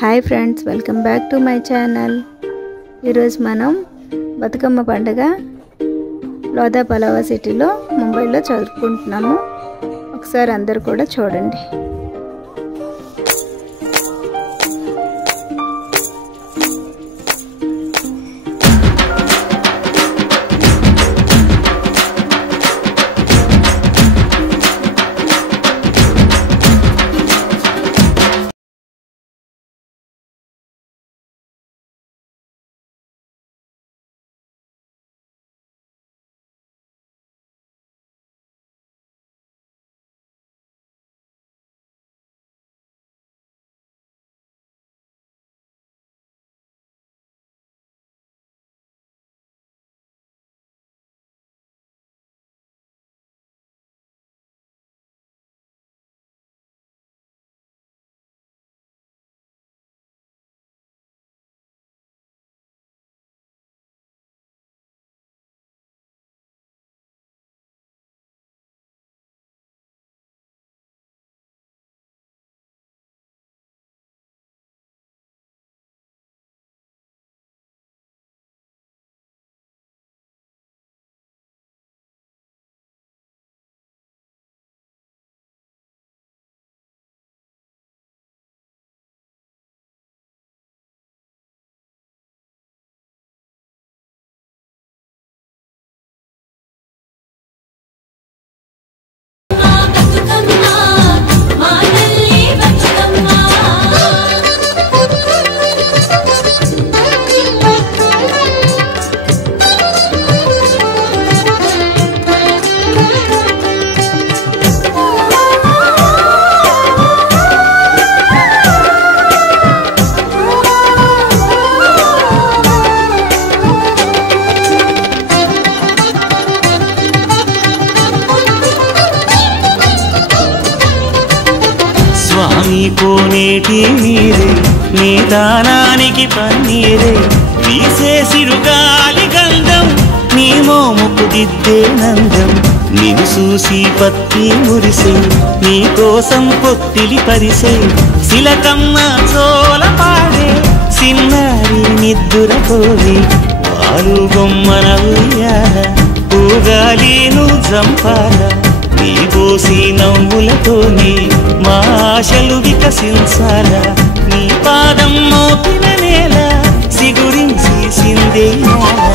Hi friends, welcome back to my channel. ఈరోజు మనం బతుకమ్మ పండుగ లోధాపలావ సిటీలో ముంబైలో జరుపుకుంటున్నాము. ఒకసారి అందరూ కూడా చూడండి. కోనేటి నీరే నీ దానానికి పన్నీరే వీసే సిరుగాలి గంధం నీ మోముకు దిద్దే నందం నిన్ను చూసి పత్తి మురిసే నీ కోసం పొత్తిలి పరిసే శిలకమ్మ చోల పాడే సిన్నారి నిద్దురపోవే పాలు గొమ్మన ఉయ్యాల పూగాలి నువ్వు జంపాల నీ పోసి నవ్వులతోని మా ఆశలు వికసించాలా నీ పాదం మోపిన నేల సిగురించి సిందేయాలా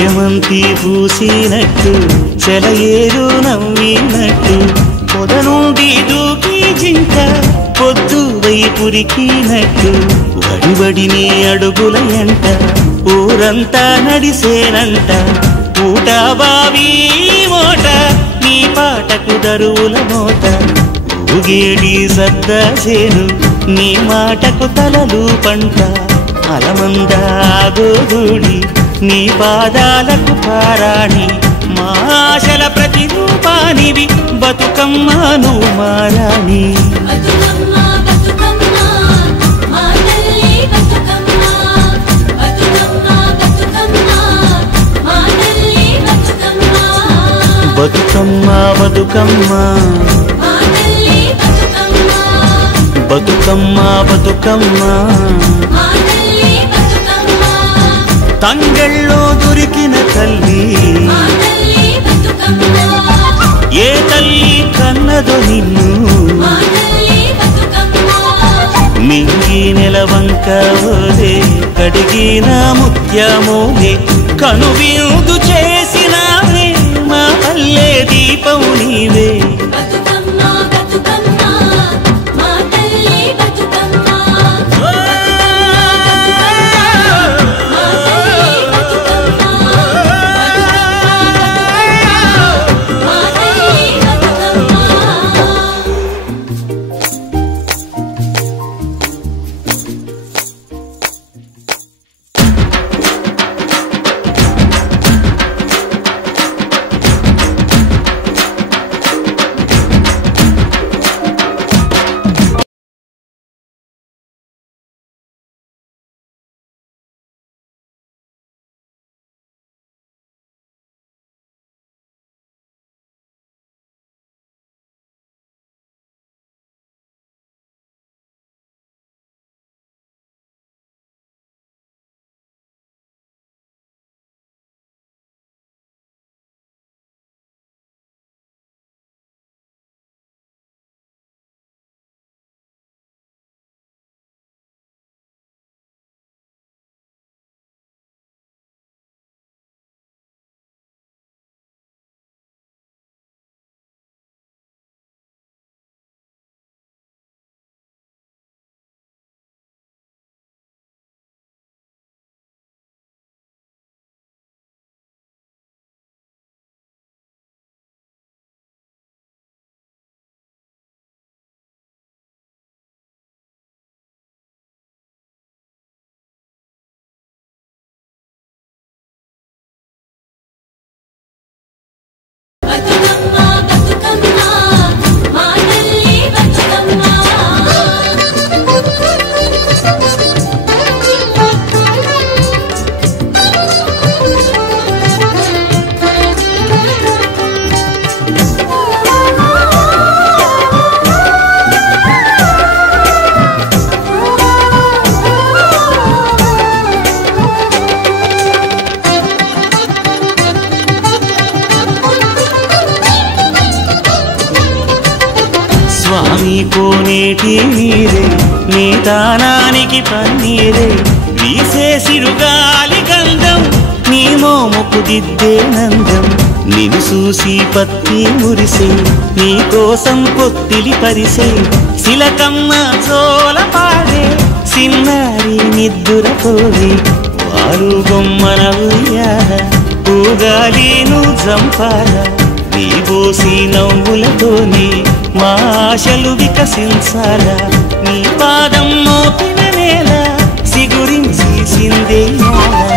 ఏమంతి పూసినట్టు చెలయేరు నవ్వినట్టు పొద నుండి దూకి జింక పొద్దు వైపురికినట్టు వడివడి నీ అడుగుల ఎంట ఊరంతా నడిసేనంట ఊట బావి మోట నీ పాటకు దరువుల మోట ఊగేడి సద్దా చేను నీ మాటకు తలలు పంట అలమంద గోధుడి నీ పాదాలకు పారాణి మా ఆశల ప్రతిరూపానివి బతుకమ్మ నువ్వు మారాణి బతుకమ్మ బతుకమ్మ బతుకమ్మ బతుకమ్మ తంగెళ్ళో దొరికిన తల్లి ఏ తల్లి కన్నదో నిన్ను మింగి నెలవంక ఓదే కడిగిన ముత్యమోలే కనువిందు చేసినావే మా పల్లె దీపం నీవే. బతుకమ్మ బతుకమ్మ స్వామి కోనేటి నీరే నీ దానానికి పన్నీరే వీసే సిరుగాలి గంధం నీ మోముకు దిద్దే నందం నిన్ను చూసి పత్తి మురిసే నీ కోసం పొత్తిలి పరిసే శిలకమ్మ చోల పాడే సిన్నారి నిద్దురపోవే వారు బొమ్మన ఉయ్యాల ఊగాలిను జంపాల నీ బోసి నవ్వులతోనే మా ఆశలు వికసించాల నీ పాదం మోపిన నేల సిగురించి సిందేయాల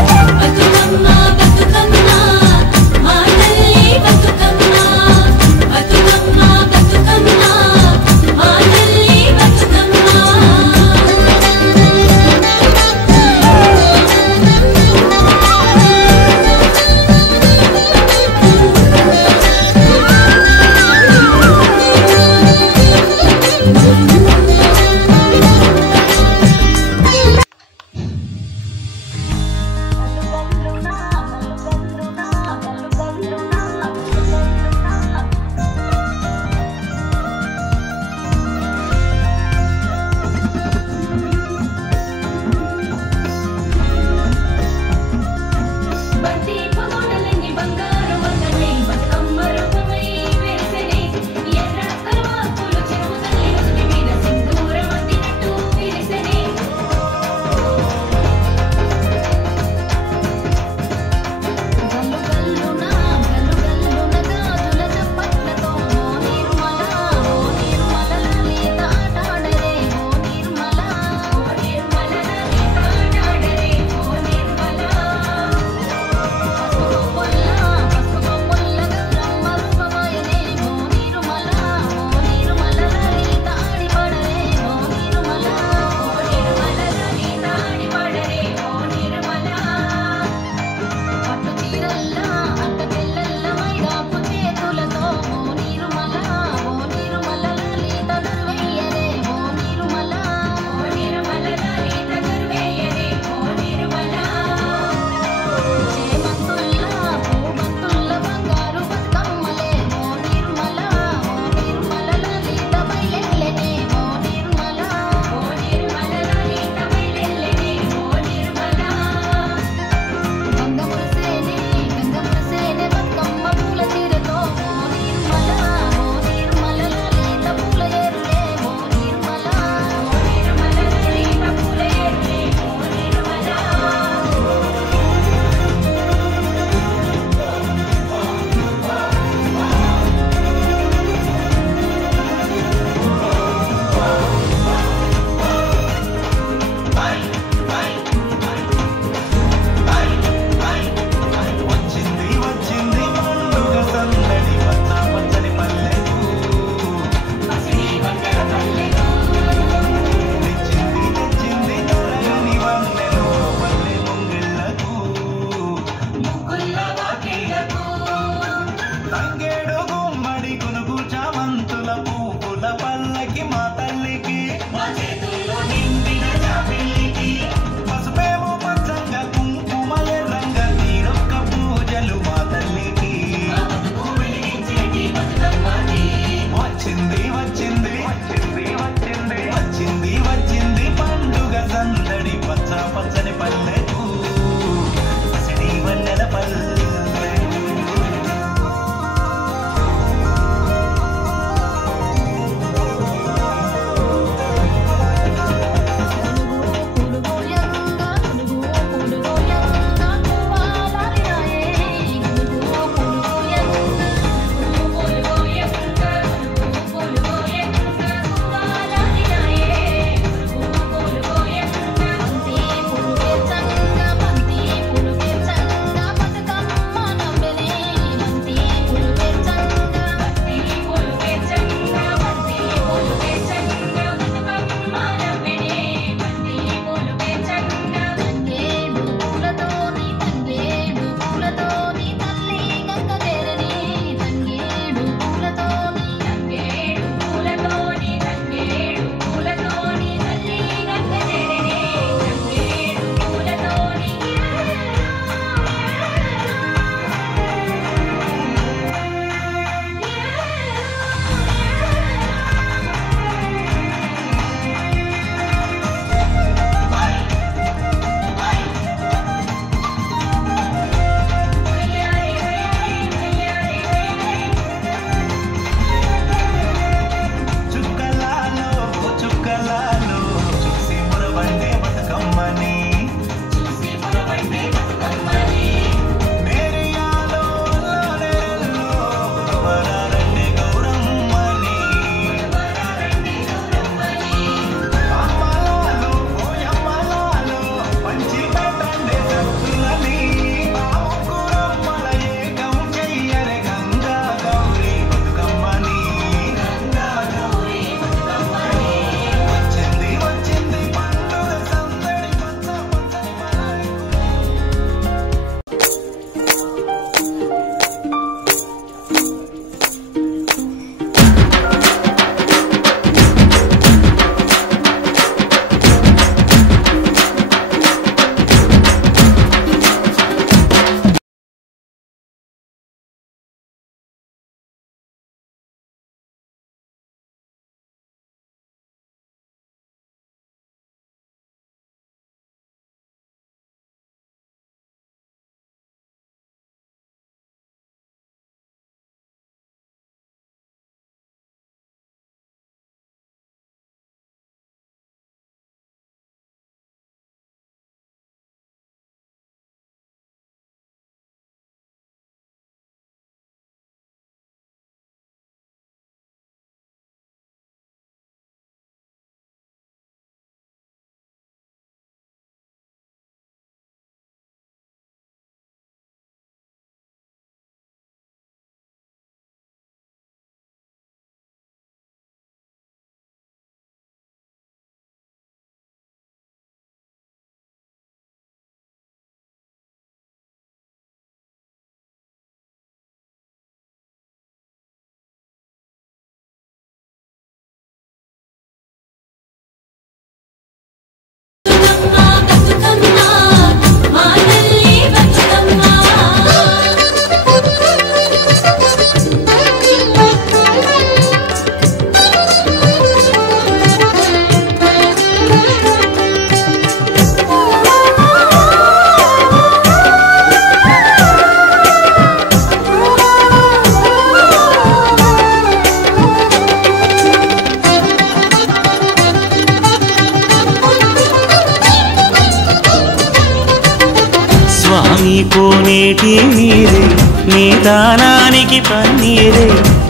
స్వామి కోనేటి నీరే నీ దానానికి పన్నీరే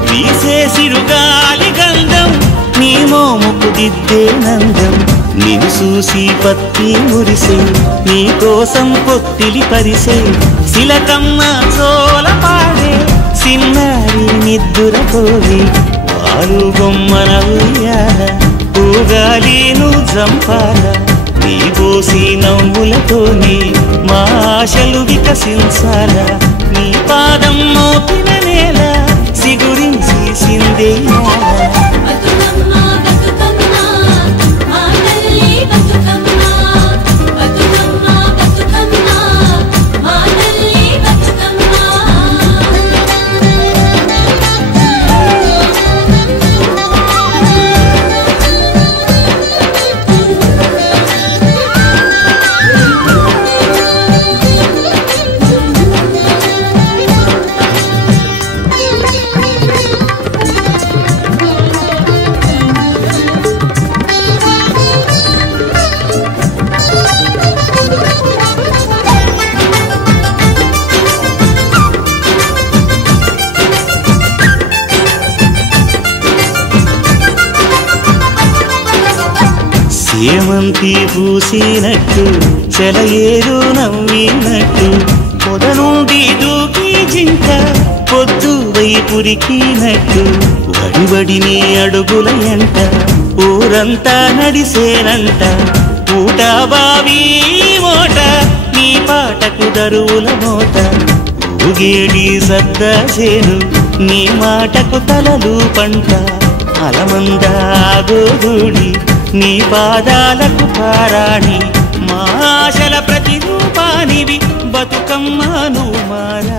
వీసే సిరుగాలి గంధం నీ మోముకు దిద్దే నందం నిన్ను చూసి పత్తి మురిసే నీ కోసం పొత్తిలి పరిసే శిలకమ్మ చోల పాడే సిన్నారి నిద్దురపోయి వారు బొమ్మన ఉయ్యాల ఊగాలి నువ్వు జంపాల నీ పోసి నవ్వులతోని మా ఆశలు వికసించాల నీ పాదం మోపిన నేల సిగురించి సిందేయాల సేమంతి పూసినట్టు చెలయేరు నవ్వినట్టు పొద నుండి దూకి జింక పొద్దు వైపురికినట్టు వడివడి నీ అడుగుల ఎంట ఊరంతా నడిసేనంట ఊట బావి మోట నీ పాటకు దరువుల మోట ఊగేడి సద్దాసేను నీ మాటకు తలలు పంట అలమంద గోధుడి నీ పాదాలకు పారాణి మా ఆశల ప్రతిరూపానివి బతుకమ్మ నువ్వు మారా